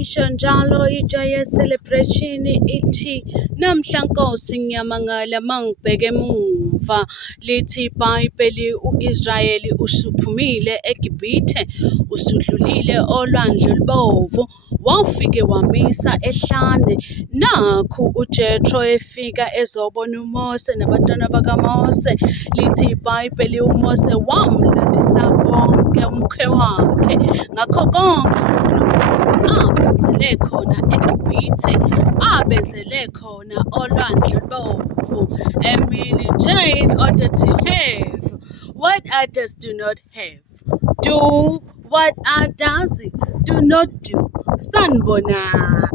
Isho njalo ijaye celebration ithi namhla Nkosi ngiyamangala mangibheke emuva lithi iBhayibheli uIsrayeli usuphumile eGibhithe usudlulile olwandle olubovu wafike wamisa ehlane nakhu uJethro efika ezobona uMose nabantwana bakaMose lithi iBhayibheli uMose wamlandisa bonke umkhwewakhe ngakho konke abenzele khona eGibhithe abenzele khona olwandle olubovu emini nje in order to have what others do not have, do what others do not do. Sanibonani.